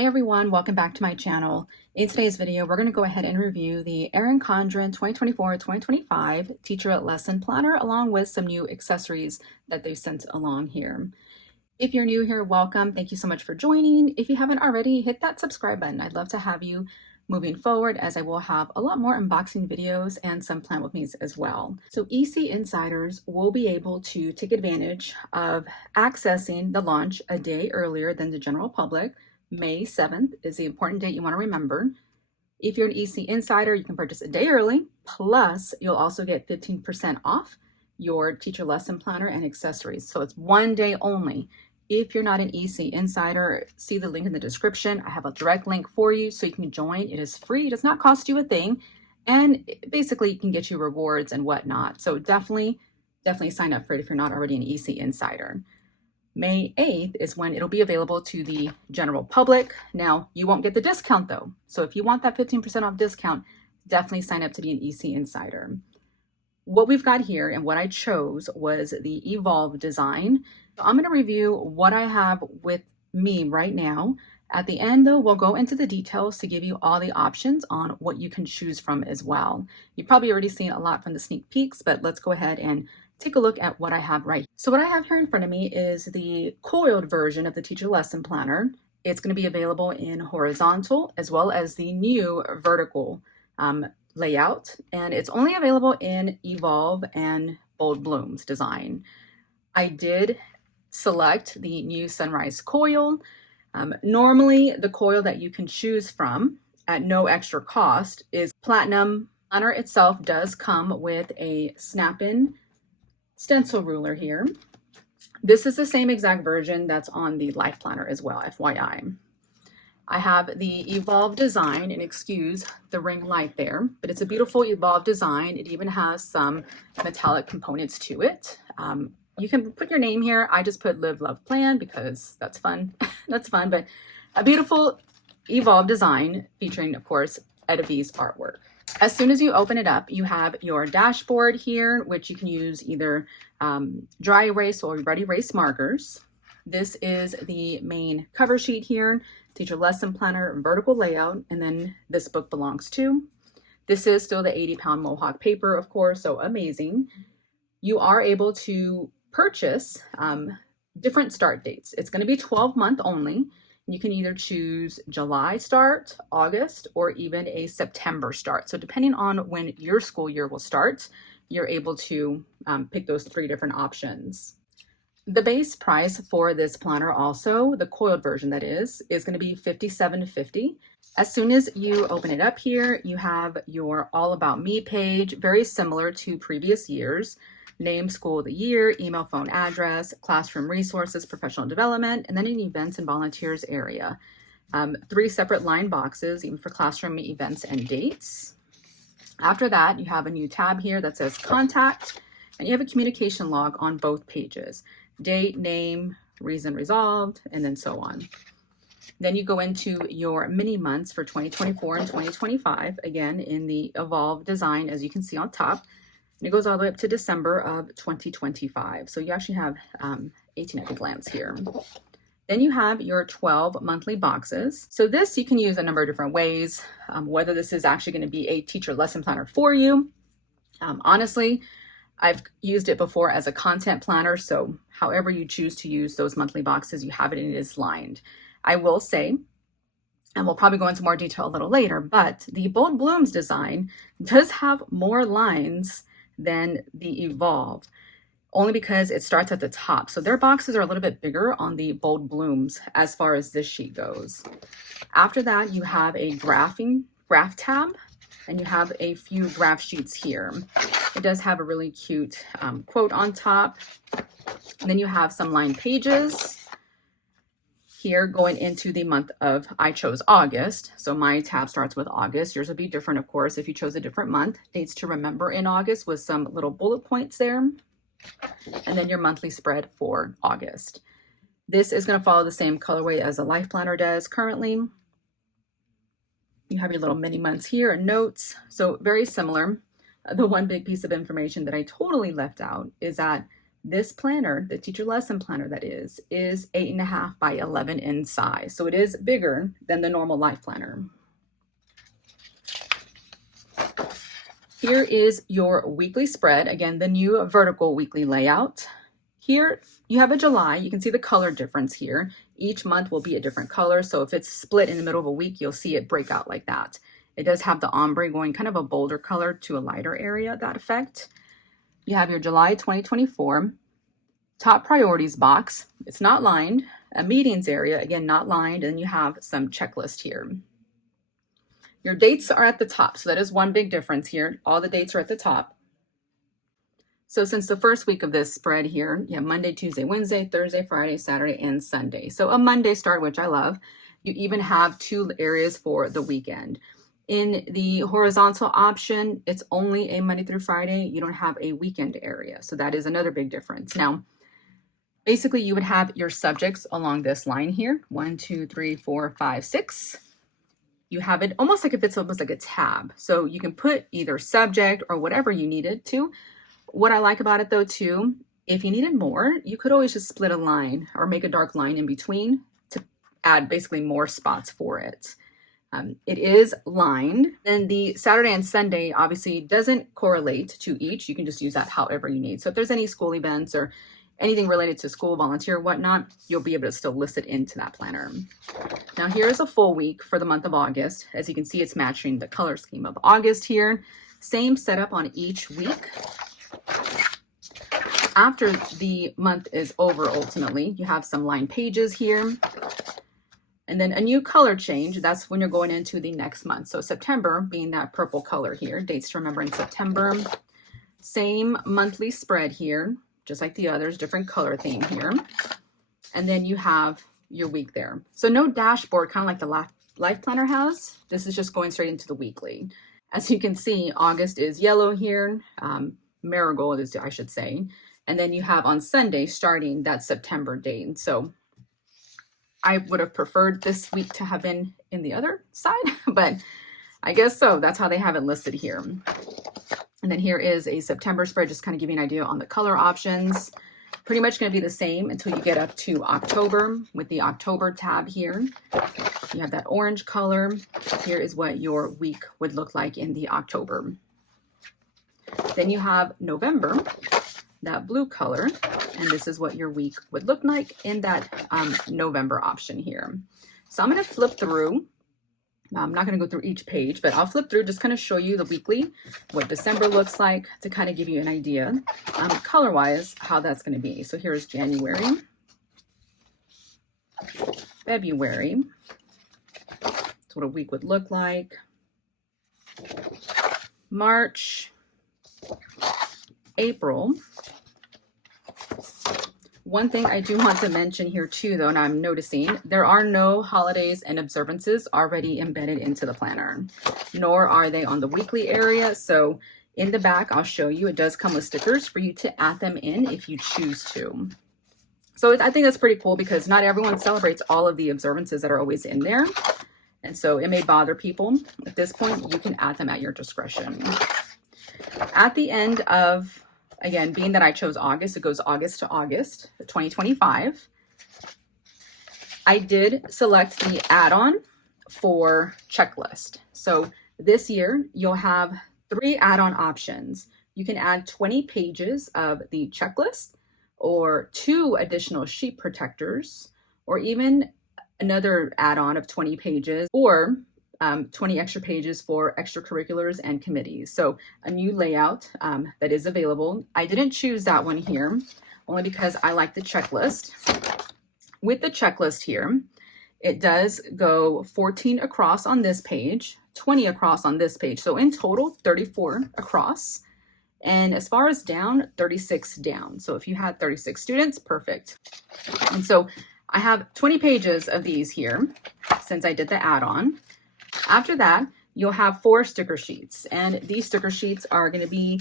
Hi everyone, welcome back to my channel. In today's video, we're going to go ahead and review the Erin Condren 2024-2025 Teacher Lesson Planner along with some new accessories that they've sent along here. If you're new here, welcome. Thank you so much for joining. If you haven't already, hit that subscribe button. I'd love to have you moving forward as I will have a lot more unboxing videos and some plan with me's as well. So EC insiders will be able to take advantage of accessing the launch a day earlier than the general public. May 7th is the important date you want to remember. If you're an EC insider, you can purchase a day early, plus you'll also get 15% off your teacher lesson planner and accessories. So it's one day only. If you're not an EC insider, see the link in the description. I have a direct link for you so you can join. It is free, it does not cost you a thing. And basically it can get you rewards and whatnot. So definitely sign up for it if you're not already an EC insider. May 8th is when it'll be available to the general public. Now, you won't get the discount though. So if you want that 15% off discount, definitely sign up to be an EC insider. What we've got here and what I chose was the Evolve design. So I'm going to review what I have with me right now. At the end though, we'll go into the details to give you all the options on what you can choose from as well. You've probably already seen a lot from the sneak peeks, but let's go ahead and take a look at what I have right here. So what I have here in front of me is the coiled version of the teacher lesson planner. It's going to be available in horizontal as well as the new vertical layout, and it's only available in Evolve and Bold Blooms design. I did select the new Sunrise coil. Normally the coil that you can choose from at no extra cost is Platinum. Planner itself does come with a snap-in stencil ruler here. This is the same exact version that's on the Life Planner as well, FYI. I have the Evolve design, and excuse the ring light there, but it's a beautiful Evolve design. It even has some metallic components to it. You can put your name here. I just put Live, Love, Plan because that's fun. That's fun, but a beautiful Evolve design featuring, of course, Etta V's artwork. As soon as you open it up, you have your dashboard here, which you can use either dry erase or ready erase markers. This is the main cover sheet here, teacher lesson planner, vertical layout, and then this book belongs to. This is still the 80-pound Mohawk paper, of course, so amazing. You are able to purchase different start dates. It's going to be 12-month only. You can either choose July start, August, or even a September start. So depending on when your school year will start, you're able to pick those three different options. The base price for this planner also, the coiled version that is going to be $57.50. As soon as you open it up here, you have your All About Me page, very similar to previous years. Name, school of the year, email, phone address, classroom resources, professional development, and then an events and volunteers area. 3 separate line boxes, even for classroom events and dates. After that, you have a new tab here that says contact, and you have a communication log on both pages. Date, name, reason resolved, and then so on. Then you go into your mini months for 2024 and 2025, again in the Evolve design, as you can see on top. And it goes all the way up to December of 2025. So you actually have 18 at a glance here. Then you have your 12 monthly boxes. So this you can use a number of different ways, whether this is actually going to be a teacher lesson planner for you. Honestly, I've used it before as a content planner. So however you choose to use those monthly boxes, you have it and it is lined. I will say, and we'll probably go into more detail a little later, but the Bold Blooms design does have more lines than the Evolve, only because it starts at the top. So their boxes are a little bit bigger on the Bold Blooms as far as this sheet goes. After that, you have a graph tab, and you have a few graph sheets here. It does have a really cute quote on top. And then you have some line pages here going into the month of, I chose August, so my tab starts with August. Yours will be different, of course, if you chose a different month. Dates to remember in August with some little bullet points there. And then your monthly spread for August. This is going to follow the same colorway as a Life Planner does currently. You have your little mini months here and notes, so very similar. The one big piece of information that I totally left out is that This planner, the teacher lesson planner that is 8.5 by 11 in size. So it is bigger than the normal life planner. Here is your weekly spread. Again, the new vertical weekly layout. Here you have a July. You can see the color difference here. Each month will be a different color. So if it's split in the middle of a week, you'll see it break out like that. It does have the ombre going kind of a bolder color to a lighter area, that effect. You have your July 2024 top priorities box. It's not lined. A meetings area, again, not lined. And you have some checklist here. Your dates are at the top. So that is one big difference here. All the dates are at the top. So since the first week of this spread here, you have Monday, Tuesday, Wednesday, Thursday, Friday, Saturday, and Sunday. So a Monday start, which I love. You even have 2 areas for the weekend. In the horizontal option, it's only a Monday through Friday. You don't have a weekend area. So that is another big difference. Now, basically you would have your subjects along this line here. 1, 2, 3, 4, 5, 6. You have it almost like if it's almost like a tab. So you can put either subject or whatever you needed to. What I like about it though too, if you needed more, you could always just split a line or make a dark line in between to add basically more spots for it. It is lined. Then the Saturday and Sunday obviously doesn't correlate to each. You can just use that however you need. So if there's any school events or anything related to school, volunteer, whatnot, you'll be able to still list it into that planner. Now here's a full week for the month of August. As you can see, it's matching the color scheme of August here. Same setup on each week. After the month is over, ultimately, you have some line pages here. And then a new color change, that's when you're going into the next month. So September being that purple color here, dates to remember in September. Same monthly spread here, just like the others, different color theme here. And then you have your week there. So no dashboard, kind of like the life planner has. This is just going straight into the weekly. As you can see, August is yellow here. Marigold is, I should say. And then you have on Sunday starting that September date. So I would have preferred this week to have been in the other side, but I guess so. That's how they have it listed here. And then here is a September spread, just kind of giving you an idea on the color options. Pretty much going to be the same until you get up to October with the October tab here. You have that orange color. Here is what your week would look like in the October. Then you have November, that blue color, and this is what your week would look like in that November option here. So I'm going to flip through. I'm not going to go through each page, but I'll flip through, just kind of show you the weekly, what December looks like to kind of give you an idea color-wise how that's going to be. So here's January, February. That's what a week would look like. March, April. One thing I do want to mention here too, though, and I'm noticing there are no holidays and observances already embedded into the planner, nor are they on the weekly area. So in the back, I'll show you, it does come with stickers for you to add them in if you choose to. So I think that's pretty cool because not everyone celebrates all of the observances that are always in there. And so it may bother people. At this point, you can add them at your discretion. At the end of, again, being that I chose August, it goes August to August 2025. I did select the add-on for checklist. So this year, you'll have 3 add-on options. You can add 20 pages of the checklist or 2 additional sheet protectors, or even another add-on of 20 pages, or 20 extra pages for extracurriculars and committees. So a new layout that is available. I didn't choose that one here only because I like the checklist. With the checklist here, it does go 14 across on this page, 20 across on this page. So in total, 34 across. And as far as down, 36 down. So if you had 36 students, perfect. And so I have 20 pages of these here since I did the add-on. After that, you'll have 4 sticker sheets, and these sticker sheets are going to be,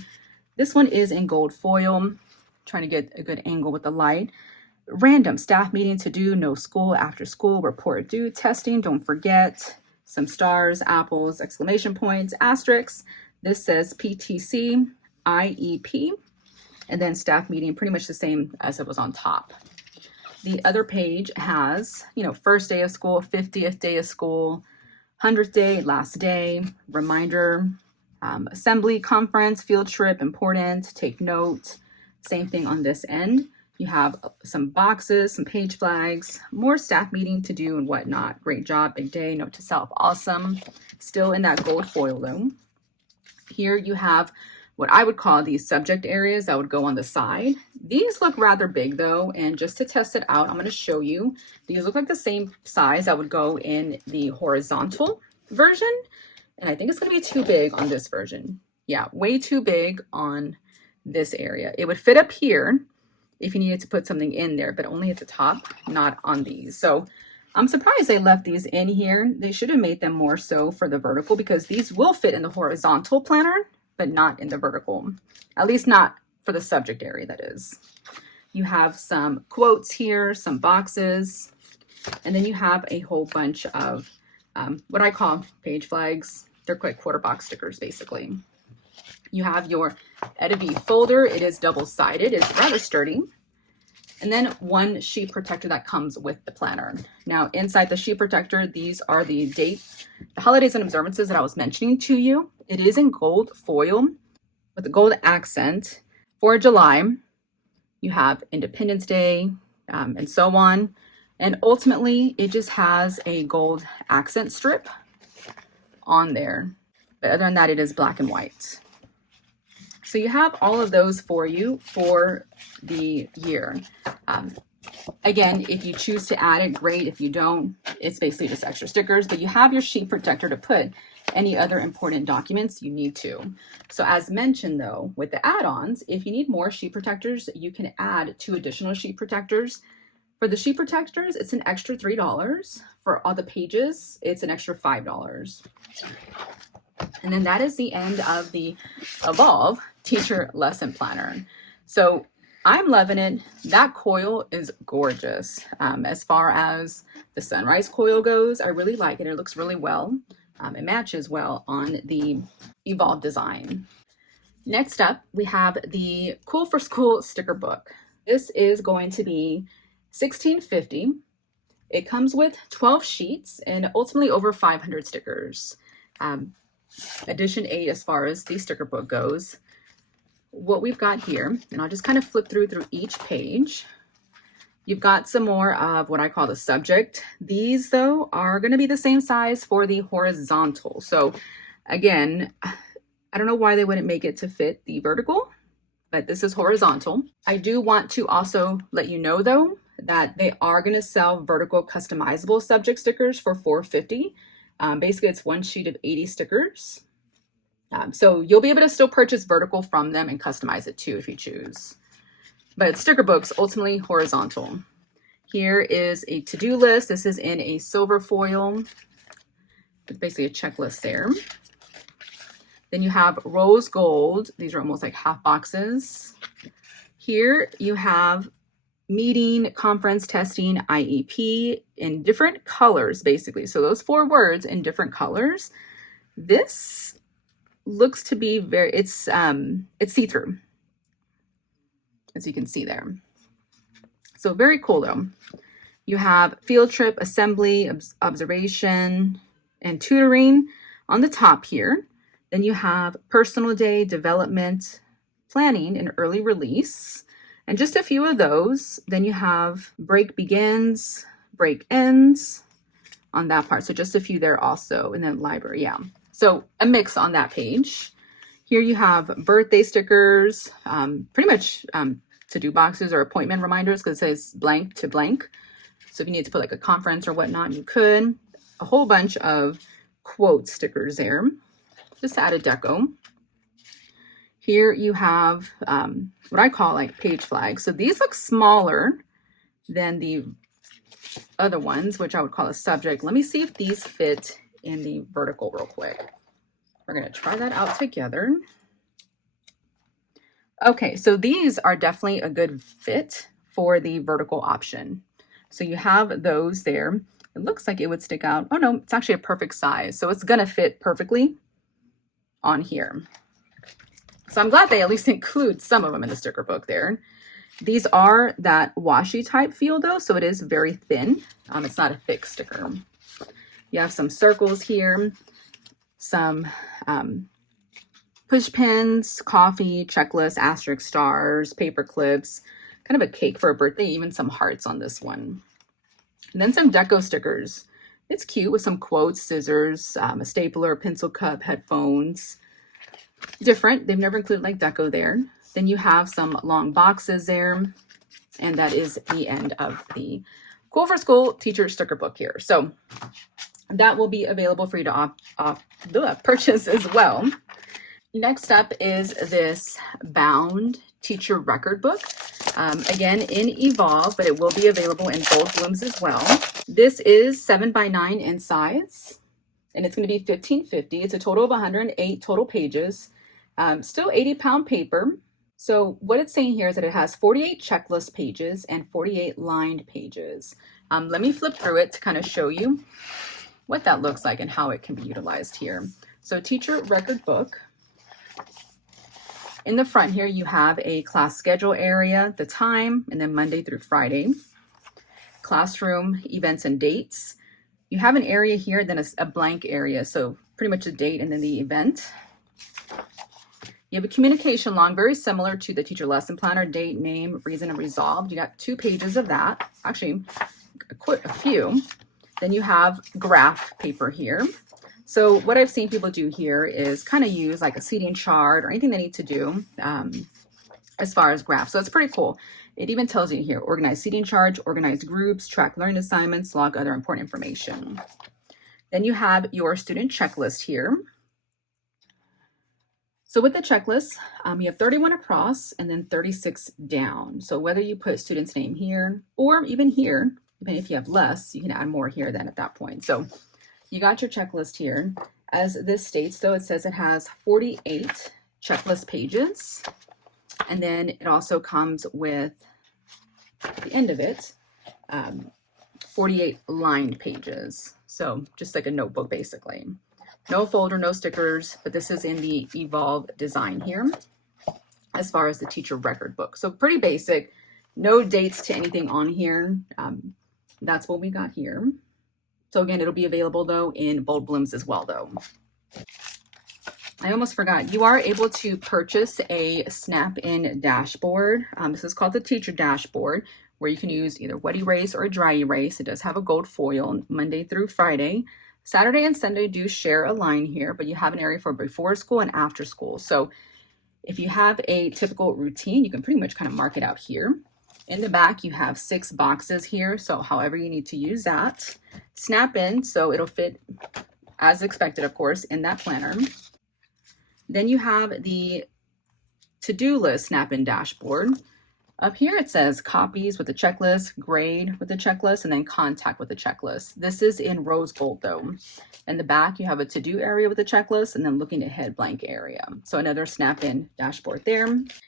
this one is in gold foil, trying to get a good angle with the light. Random staff meeting to do, no school, after school, report due, testing, don't forget, some stars, apples, exclamation points, asterisks. This says PTC, IEP. And then staff meeting, pretty much the same as it was on top. The other page has, you know, first day of school, 50th day of school, 100th day, last day, reminder, assembly, conference, field trip, important, take note. Same thing on this end. You have some boxes, some page flags, more staff meeting to do and whatnot. Great job, big day, note to self, awesome. Still in that gold foil though. Here you have what I would call these subject areas that would go on the side. These look rather big though, and just to test it out, I'm going to show you. These look like the same size that would go in the horizontal version, and I think it's going to be too big on this version. Yeah, way too big on this area. It would fit up here if you needed to put something in there, but only at the top, not on these. So I'm surprised they left these in here. They should have made them more so for the vertical, because these will fit in the horizontal planner, but not in the vertical, at least not for the subject area, that is. You have some quotes here, some boxes, and then you have a whole bunch of what I call page flags. They're quite quarter box stickers, basically. You have your EDV folder. It is double-sided. It's rather sturdy. And then one sheet protector that comes with the planner. Now, inside the sheet protector, these are the dates, the holidays and observances that I was mentioning to you. It is in gold foil with a gold accent. For July, you have Independence Day and so on. And ultimately, it just has a gold accent strip on there. But other than that, it is black and white. So you have all of those for you for the year. Again, if you choose to add it, great. If you don't, it's basically just extra stickers, but you have your sheet protector to put any other important documents you need to. So as mentioned though, with the add-ons, if you need more sheet protectors, you can add 2 additional sheet protectors. For the sheet protectors, it's an extra $3. For all the pages, it's an extra $5. And then that is the end of the Evolve Teacher Lesson Planner. So I'm loving it. That coil is gorgeous. As far as the sunrise coil goes, I really like it. It looks really well. It matches well on the Evolve design. Next up, we have the Cool for School sticker book. This is going to be $16.50. It comes with 12 sheets and ultimately over 500 stickers. Edition 8 as far as the sticker book goes. What we've got here, and I'll just kind of flip through each page. You've got some more of what I call the subject. These though are going to be the same size for the horizontal. So again, I don't know why they wouldn't make it to fit the vertical, but this is horizontal. I do want to also let you know though that they are going to sell vertical customizable subject stickers for $4.50. Basically, it's one sheet of 80 stickers. So you'll be able to still purchase vertical from them and customize it too if you choose. But sticker books, ultimately horizontal. Here is a to-do list. This is in a silver foil. It's basically a checklist there. Then you have rose gold. These are almost like half boxes. Here you have meeting, conference, testing, IEP in different colors, basically. So those 4 words in different colors. This looks to be very, it's see-through, as you can see there. So very cool though. You have field trip, assembly, observation, and tutoring on the top here. Then you have personal day, development, planning, and early release. And just a few of those. Then you have break begins, break ends on that part. So just a few there also. And then library, yeah. So a mix on that page. Here you have birthday stickers, pretty much to-do boxes or appointment reminders because it says blank to blank. So if you need to put like a conference or whatnot, you could. A whole bunch of quote stickers there. Just to add a deco. Here you have what I call like page flags. So these look smaller than the other ones, which I would call a subject. Let me see if these fit in the vertical real quick. We're going to try that out together. Okay, so these are definitely a good fit for the vertical option. So you have those there. It looks like it would stick out. Oh no, it's actually a perfect size. So it's going to fit perfectly on here. So I'm glad they at least include some of them in the sticker book there. These are that washi type feel though, so it is very thin. It's not a thick sticker. You have some circles here, some push pins, coffee, checklist, asterisk stars, paper clips, kind of a cake for a birthday, even some hearts on this one. And then some deco stickers. It's cute with some quotes, scissors, a stapler, pencil cup, headphones. Different. They've never included like deco there. Then you have some long boxes there. And that is the end of the Cool for School teacher sticker book here. So that will be available for you to purchase as well. Next up is this bound teacher record book. Again, in Evolve, but it will be available in bold blooms as well. This is 7x9 in size, and it's going to be $15.50. It's a total of 108 total pages. Still 80-pound paper. So what it's saying here is that it has 48 checklist pages and 48 lined pages. Let me flip through it to kind of show you what that looks like and how it can be utilized here. So teacher record book. In the front here, you have a class schedule area, the time, and then Monday through Friday. Classroom, events, and dates. You have an area here, then a blank area, so pretty much a date and then the event. You have a communication log, very similar to the teacher lesson planner, date, name, reason, and resolved. You got 2 pages of that, actually a few. Then you have graph paper here. So what I've seen people do here is kind of use like a seating chart or anything they need to do as far as graphs. So it's pretty cool. It even tells you here, organize seating charts, organize groups, track learning assignments, log other important information. Then you have your student checklist here. So with the checklist, you have 31 across and then 36 down. So whether you put student's name here or even here, depending if you have less, you can add more here then at that point. So you got your checklist here. As this states, though, it says it has 48 checklist pages. And then it also comes with, at the end of it, 48 lined pages. So just like a notebook, basically. No folder, no stickers, but this is in the Evolve design here as far as the teacher record book. So pretty basic, no dates to anything on here. That's what we got here. So again, it'll be available though in bold blooms as well though. I almost forgot, you are able to purchase a snap-in dashboard. This is called the teacher dashboard, where you can use either wet erase or dry erase. It does have a gold foil Monday through Friday. Saturday and Sunday do share a line here, but you have an area for before school and after school. So if you have a typical routine, you can pretty much kind of mark it out here. In the back, you have 6 boxes here. So however you need to use that. Snap in, so it'll fit as expected, of course, in that planner. Then you have the to-do list snap-in dashboard. Up here it says copies with the checklist, grade with the checklist, and then contact with the checklist. This is in rose gold though. In the back, you have a to-do area with the checklist and then looking ahead blank area. So another snap-in dashboard there.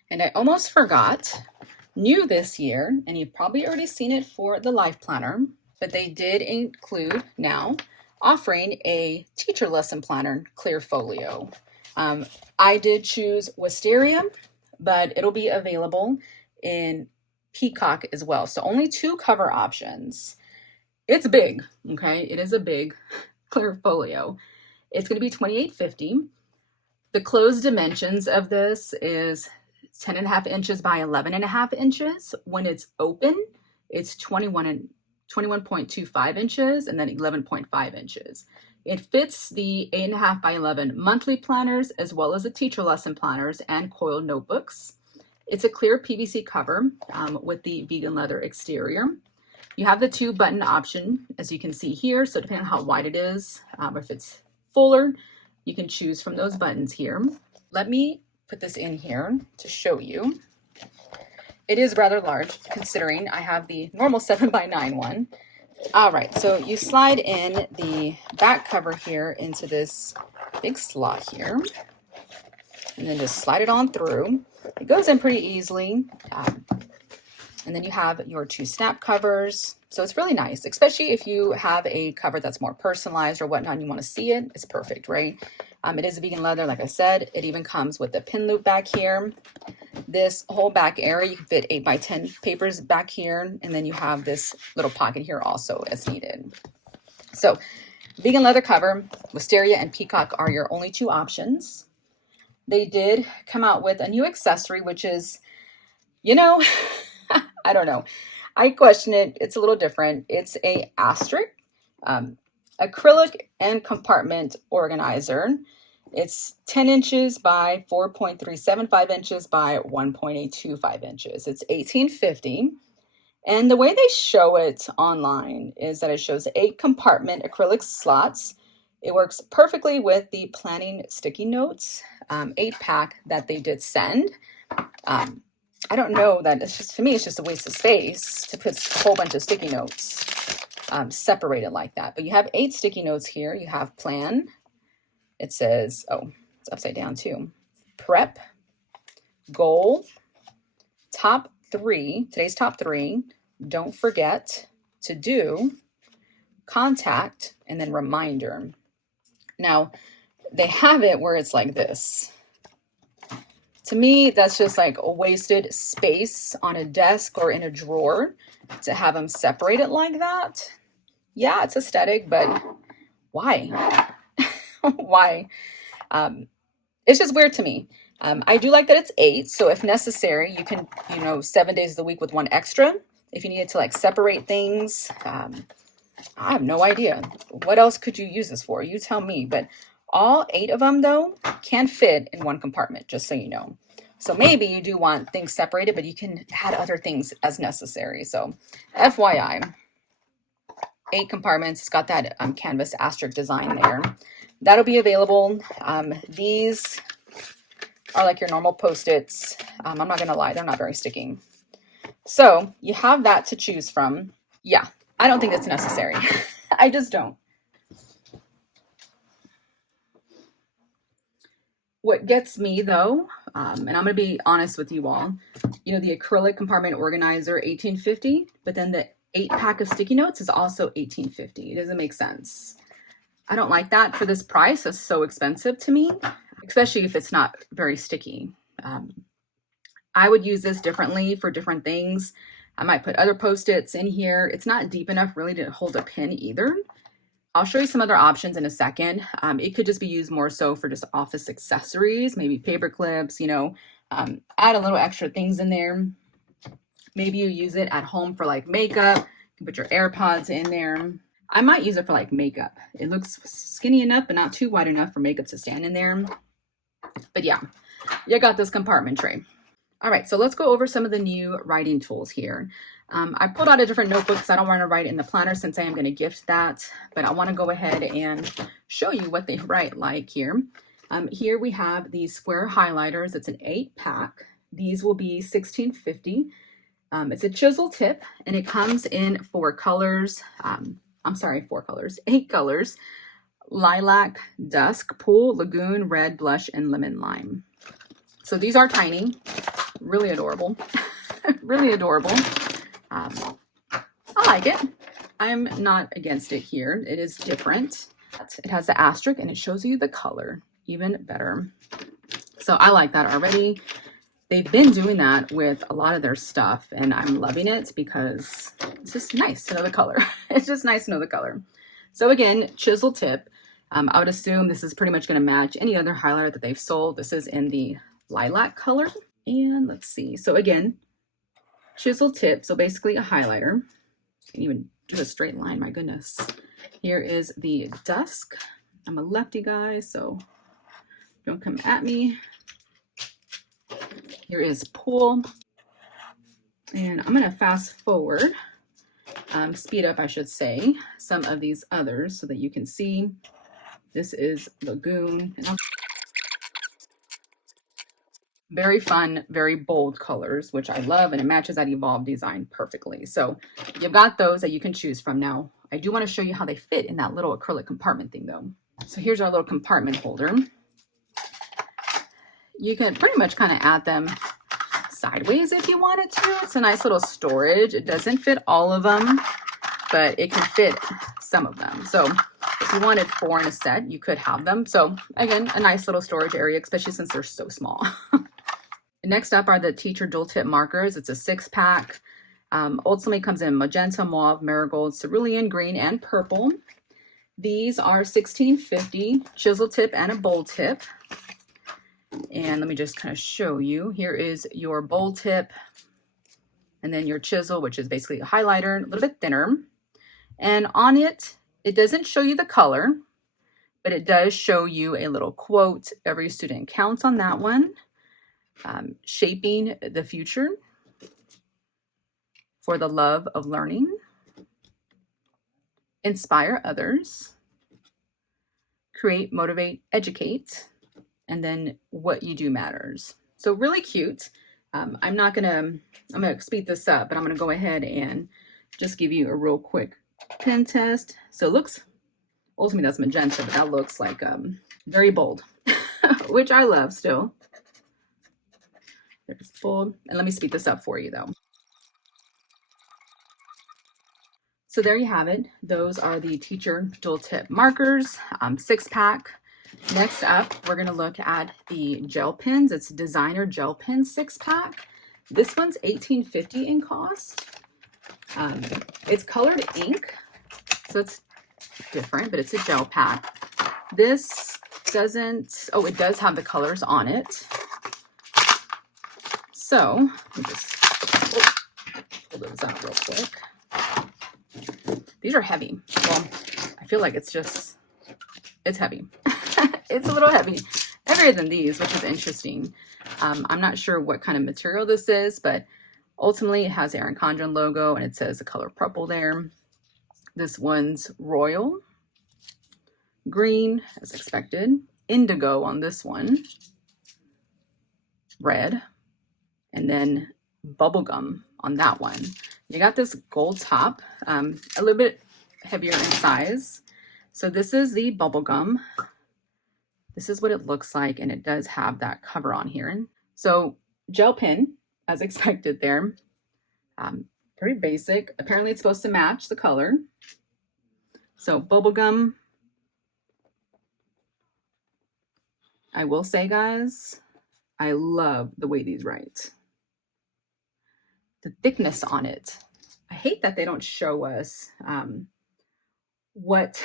And I almost forgot, new this year, and you've probably already seen it for the life planner, but they did include now offering a teacher lesson planner clear folio. I did choose Wisteria, but it'll be available in Peacock as well. So only 2 cover options. It's big, okay? It is a big clear folio. It's going to be $28.50. The closed dimensions of this is 10.5 inches by 11.5 inches. When it's open, it's 21.25 inches and then 11.5 inches. It fits the 8.5 by 11 monthly planners as well as the teacher lesson planners and coiled notebooks. It's a clear PVC cover with the vegan leather exterior. You have the 2 button option, as you can see here. So depending on how wide it is, if it's fuller, you can choose from those buttons here. Let me put this in here to show you. It is rather large considering I have the normal 7x9 one. All right, so you slide in the back cover here into this big slot here, and then just slide it on through. It goes in pretty easily. And then you have your 2 snap covers. So it's really nice, especially if you have a cover that's more personalized or whatnot and you want to see it. It's perfect, right? It is a vegan leather, like I said. It even comes with a pin loop back here. This whole back area, you can fit 8x10 papers back here. And then you have this little pocket here also as needed. So vegan leather cover, wisteria and peacock are your only two options. They did come out with a new accessory, which is, you know, I don't know. I question it. It's a little different. It's a asterisk, acrylic and compartment organizer. It's 10 inches by 4.375 inches by 1.825 inches. It's $18.50. And the way they show it online is that it shows 8 compartment acrylic slots. It works perfectly with the planning sticky notes 8-pack that they did send. I don't know that it's just, to me, it's just a waste of space to put a whole bunch of sticky notes separated like that. But you have 8 sticky notes here. You have plan. It says, oh, it's upside down too. Prep, goal, top 3, today's top 3. Don't forget to do, contact, and then reminder. Now, they have it where it's like this. To me, that's just like a wasted space on a desk or in a drawer to have them separated like that. Yeah, it's aesthetic, but why? Why? It's just weird to me. I do like that it's 8. So if necessary, you can, 7 days of the week with 1 extra. If you needed to like separate things, I have no idea. What else could you use this for? You tell me. But all 8 of them, though, can fit in 1 compartment, just so you know. So maybe you do want things separated, but you can add other things as necessary. So FYI, 8 compartments. It's got that canvas asterisk design there. That'll be available. These are like your normal Post-its. I'm not going to lie, they're not very sticky. So you have that to choose from. Yeah, I don't think it's necessary. I just don't. What gets me though, and I'm going to be honest with you all, the acrylic compartment organizer, $18.50, but then the 8-pack of sticky notes is also $18.50. It doesn't make sense. I don't like that for this price. It's so expensive to me, especially if it's not very sticky. I would use this differently for different things. I might put other Post-its in here. It's not deep enough really to hold a pin either. I'll show you some other options in a second. It could just be used more so for just office accessories, maybe paper clips, add a little extra things in there. Maybe you use it at home for like makeup. You can put your AirPods in there. I might use it for like makeup. It looks skinny enough, but not too wide enough for makeup to stand in there. But yeah, you got this compartment tray. All right, so let's go over some of the new writing tools here. I pulled out a different notebook because I don't want to write in the planner since I am going to gift that, but I want to go ahead and show you what they write like here. Here we have these square highlighters. It's an 8-pack. These will be $16.50. It's a chisel tip, and it comes in 4 colors. 8 colors: lilac, dusk, pool, lagoon, red, blush, and lemon lime. So these are tiny, really adorable, really adorable. I like it. I'm not against it here. It is different. It has the asterisk and it shows you the color, even better. So I like that already. They've been doing that with a lot of their stuff, and I'm loving it because it's just nice to know the color. It's just nice to know the color. So again, chisel tip. I would assume this is pretty much going to match any other highlighter that they've sold. This is in the lilac color. And let's see. So again, chisel tip. So basically a highlighter. You can even do a straight line. My goodness. Here is the dusk. I'm a lefty guy, so don't come at me. Here is pool. And I'm going to fast forward, speed up, I should say, some of these others so that you can see. This is lagoon. And very fun, very bold colors, which I love, and it matches that evolved design perfectly. So you've got those that you can choose from. Now, I do want to show you how they fit in that little acrylic compartment thing though. So here's our little compartment holder. You can pretty much kind of add them sideways if you wanted to. It's a nice little storage. It doesn't fit all of them, but it can fit some of them. So If you wanted 4 in a set, you could have them. So again, a nice little storage area, especially since they're so small. Next up are the teacher dual tip markers. It's a 6-pack. Ultimately comes in magenta, mauve, marigold, cerulean, green, and purple. These are $16.50, chisel tip and a bold tip. And let me just kind of show you. Here is your bold tip, and then your chisel, which is basically a highlighter, a little bit thinner. And on it, it doesn't show you the color, but it does show you a little quote. Every student counts on that one. Shaping the future for the love of learning. Inspire others. Create, motivate, educate. And then what you do matters. So really cute. I'm gonna speed this up, but I'm gonna go ahead and just give you a real quick pen test. So it looks, ultimately that's magenta, but that looks like very bold, which I love still. There's bold. And let me speed this up for you though. So there you have it. Those are the teacher dual tip markers, 6-pack. Next up, we're going to look at the gel pens. It's designer gel pen 6-pack. This one's $18.50 in cost. It's colored ink, so it's different, but it's a gel pack. This doesn't, oh, it does have the colors on it. So let me just pull those out real quick. These are heavy. Well, I feel like it's heavy. It's a little heavy, heavier than these, which is interesting. I'm not sure what kind of material this is, but ultimately it has the Erin Condren logo and it says the color purple there. This one's royal, green as expected, indigo on this one, red, and then bubblegum on that one. You got this gold top, a little bit heavier in size. So this is the bubblegum. This is what it looks like, and it does have that cover on here. So gel pen, as expected there. Pretty basic. Apparently it's supposed to match the color. So bubblegum. I will say, guys, I love the way these write. The thickness on it. I hate that they don't show us what,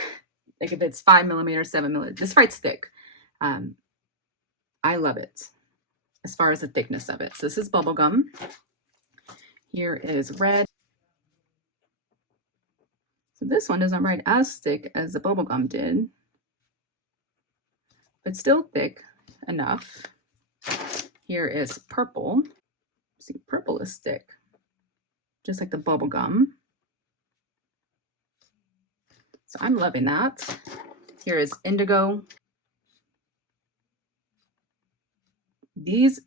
like if it's 5mm, 7mm. This writes thick. I love it as far as the thickness of it. So this is bubblegum. Here is red. So this one doesn't write as thick as the bubblegum did, but still thick enough. Here is purple. See, purple is thick, just like the bubblegum. So I'm loving that. Here is indigo. These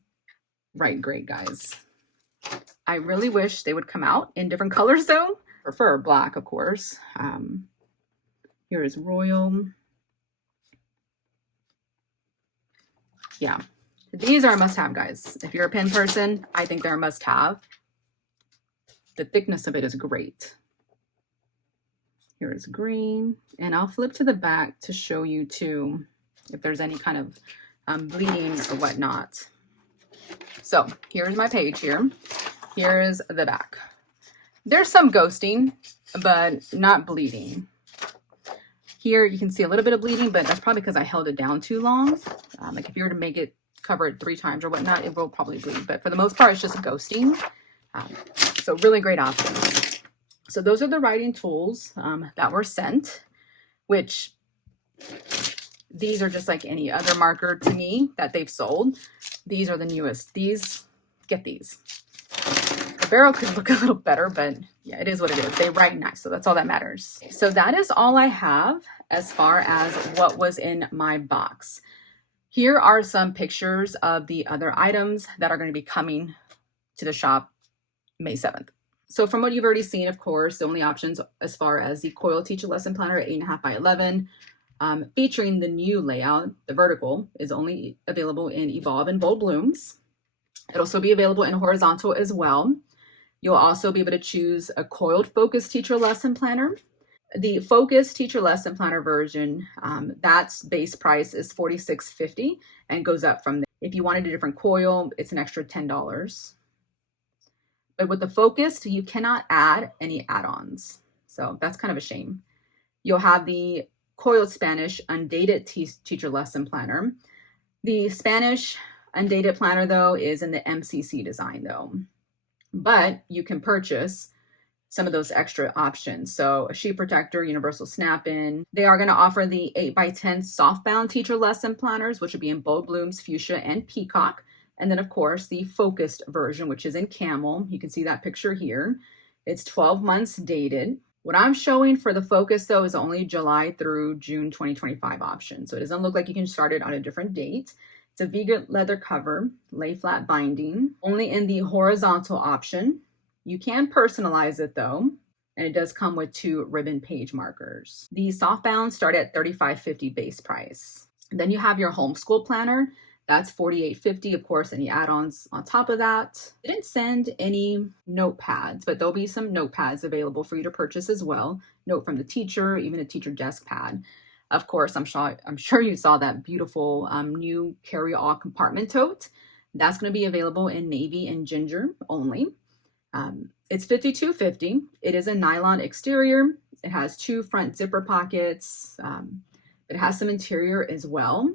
write great, guys. I really wish they would come out in different colors though. Prefer black, of course. Here is royal. Yeah, these are a must-have, guys. If you're a pen person, I think they're a must-have. The thickness of it is great. Here is green, and I'll flip to the back to show you too if there's any kind of bleeding or whatnot. So here's my page here. Here's the back. There's some ghosting, but not bleeding. Here you can see a little bit of bleeding, but that's probably because I held it down too long. Like if you were to make it cover it 3 times or whatnot, it will probably bleed. But for the most part, it's just ghosting. So really great options. So those are the writing tools that were sent, which these are just like any other marker to me that they've sold. These are the newest. These, get these. The barrel could look a little better, but yeah, it is what it is. They write nice, so that's all that matters. So that is all I have as far as what was in my box. Here are some pictures of the other items that are going to be coming to the shop May 7th. So from what you've already seen, of course, the only options as far as the Coil Teacher Lesson Planner at 8.5 by 11, featuring the new layout, the vertical, is only available in Evolve and Bold Blooms. It'll also be available in horizontal as well. You'll also be able to choose a coiled focus teacher lesson planner. The Focus Teacher Lesson Planner version, that's base price is $46.50 and goes up from there. If you wanted a different coil, it's an extra $10. But with the Focused, you cannot add any add-ons. So that's kind of a shame. You'll have the Coiled Spanish Undated Teacher Lesson Planner. The Spanish Undated Planner, though, is in the MCC design, though. But you can purchase some of those extra options. So a sheet protector, universal snap-in. They are going to offer the 8x10 softbound teacher lesson planners, which would be in Bold Blooms, Fuchsia, and Peacock. And then, of course, the focused version, which is in camel. You can see that picture here. It's 12 months dated. What I'm showing for the Focus, though, is only July through June 2025 option. So it doesn't look like you can start it on a different date. It's a vegan leather cover, lay flat binding, only in the horizontal option. You can personalize it, though, and it does come with 2 ribbon page markers. The softbound start at $35.50 base price. Then you have your homeschool planner. That's $48.50, of course, any add-ons on top of that. They didn't send any notepads, but there'll be some notepads available for you to purchase as well. Note from the teacher, even a teacher desk pad. Of course, I'm sure you saw that beautiful new carry-all compartment tote. That's going to be available in navy and ginger only. It's $52.50. It is a nylon exterior. It has 2 front zipper pockets. It has some interior as well.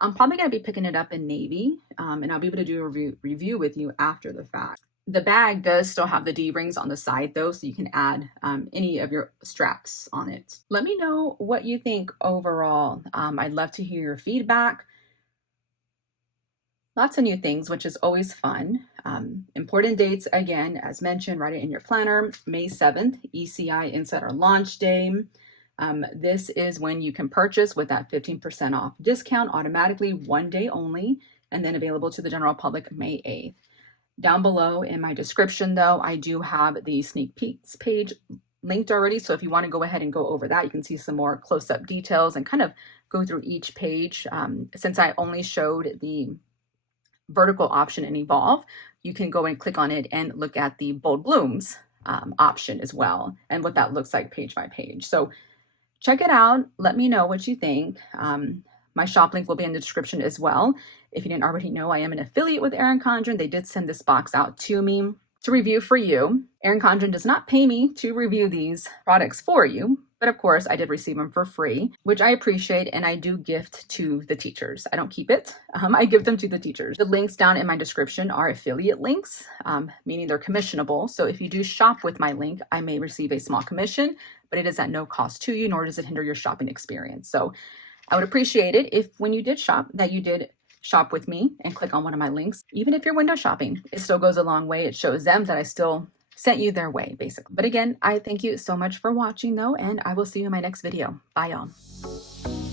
I'm probably going to be picking it up in navy, and I'll be able to do a review with you after the fact. The bag does still have the D-rings on the side, though, so you can add any of your straps on it. Let me know what you think overall. I'd love to hear your feedback. Lots of new things, which is always fun. Important dates, again, as mentioned, write it in your planner. May 7th, ECI Insider Launch Day. This is when you can purchase with that 15% off discount automatically, 1 day only, and then available to the general public May 8th. Down below in my description, though, I do have the sneak peeks page linked already. So if you want to go ahead and go over that, you can see some more close-up details and kind of go through each page. Since I only showed the vertical option in Evolve, you can go and click on it and look at the Bold Blooms option as well and what that looks like page by page. So check it out. Let me know what you think. My shop link will be in the description as well. If you didn't already know, I am an affiliate with Erin Condren. They did send this box out to me to review for you. Erin Condren does not pay me to review these products for you, but of course I did receive them for free, which I appreciate, and I do gift to the teachers. I don't keep it. I give them to the teachers. The links down in my description are affiliate links, meaning they're commissionable. So if you do shop with my link, I may receive a small commission, but it is at no cost to you, nor does it hinder your shopping experience. So I would appreciate it if when you did shop, that you did shop with me and click on one of my links. Even if you're window shopping, it still goes a long way. It shows them that I still sent you their way, basically. But again, I thank you so much for watching, though, and I will see you in my next video. Bye, y'all.